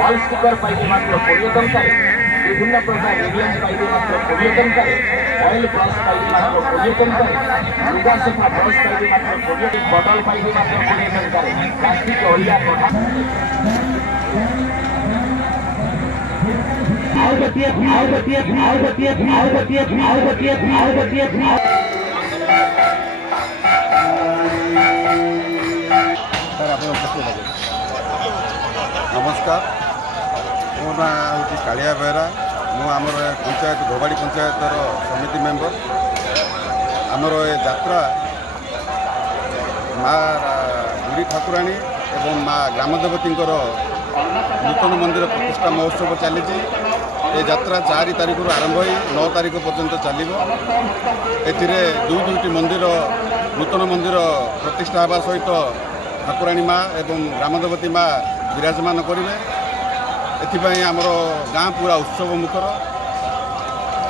वाल स्टिकर पाइले मात्र 20 टंका विभिन्न प्रकार रेडियंस पाइले मात्र 20 टंका ऑयल ब्रश पाइले मात्र 20 टंका लुगा सफा ब्रश पाइले मात्र 20 बोतल पाइले मात्र 20 टंका प्लास्टिक ओलिया नमस्कार मो ना हूँ कालिया बेहरा मुझे पंचायत घोबाड़ी पंचायतर समिति मेंबर आमर ए यात्रा माँ बुढ़ी ठाकुराणी एवं माँ ग्रामदेवती नूतन मंदिर प्रतिष्ठा महोत्सव चली यात्रा 4 तारिख आरंभ हो 9 तारिख पर्यंत चलो दुईटी मंदिर नूतन मंदिर प्रतिष्ठा होगा सहित ठाकुराणी माँ एवं ग्रामदेवती माँ विराजमान करेंगे एथिपाई आमर गाँ पूरा उत्सव मुखर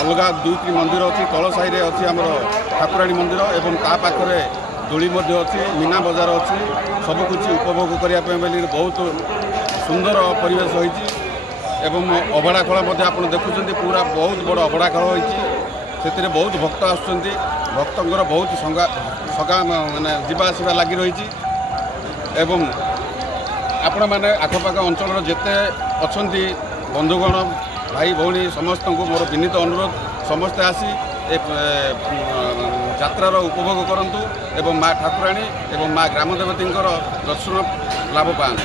अलग 2-3 मंदिर अच्छी तल साई अच्छी आमर ठाकुराणी मंदिर एवं ता पाखरे दोली अच्छी मीना बजार अच्छी सबकुछ उपभोग करने बहुत सुंदर परिवेश होती अभड़ा खेल आप देखुं पूरा बहुत बड़ अभड़ा खेल होती बहुत भक्त आसुँच भक्तर बहुत सगा माने जावासवा लगी रही एवं आपण मैंने आखपाख अंचल जिते अच्छा बंधुगण भाई भौणी समस्त को मोर विनीत अनुरोध समस्ते आसी यात्रार उपभोग करंतु एवं माँ ठाकुराणी एवं माँ ग्रामदेवती दर्शन लाभ पाएं।